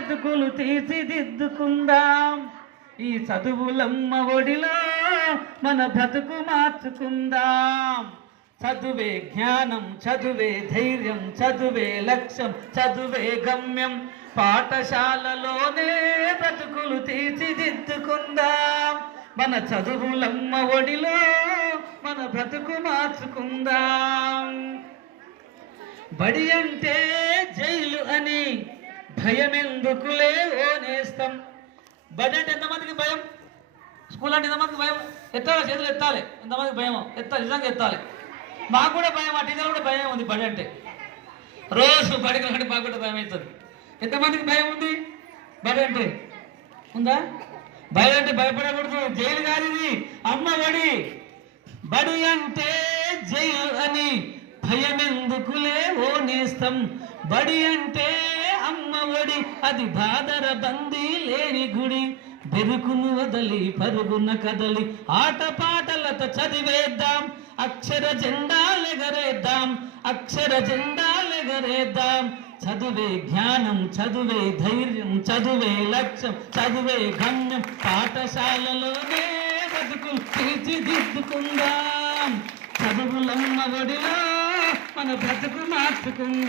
బ్రతుకులు తీర్చిదిద్దుకుందాం. ఈ చదువులమ్మ ఒడిలో మన బ్రతుకు మార్చుకుందాం. చదువే జ్ఞానం, చదువే ధైర్యం, చదువే లక్ష్యం, చదువే గమ్యం. పాఠశాలలోనే బ్రతుకులు తీర్చిదిద్దుకుందాం. మన చదువులమ్మ ఒడిలో మన బ్రతుకు మార్చుకుందాం. బడి అంటే జైలు అని భయమెందుకులే ఓ నేస్తం. బడి అంటే ఎంతమందికి భయం? స్కూల్ అంటే ఎంతమందికి భయం? ఎత్తాలి, చేతులు ఎత్తాలి. ఎంతమందికి భయమో ఎత్తాలి, నిజంగా ఎత్తాలి. మాకు కూడా భయం, ఆ టీచర్ కూడా భయం ఉంది. బడి అంటే రోజు బడికి వెళ్ళి మాకు కూడా భయం అవుతుంది. ఎంతమందికి భయం ఉంది బడి అంటే? ఉందా? బడి అంటే భయపడకూడదు, జైలు కాదు ఇది, అమ్మ ఒడి. బడి అంటే జైలు అని భయమెందుకులే ఓ నేస్తం. బడి అంటే అమ్మ ఒడి, అది బాదర బందీ లేని గుడి. బెరుకును వదలి పరుగున కదలి ఆటపాటలతో చదివేద్దాం. అక్షర జెండాలెగరేద్దాం, అక్షర జెండాలెగరేద్దాం. చదువే జ్ఞానం, చదువే ధైర్యం, చదువే లక్ష్యం, చదువే గమ్యం. పాఠశాలలోనే బతుకులు తీర్చిదిద్దుకుందాం. చదువులమ్మ ఒడిలో మన బ్రతుకు మార్చుకుందాం.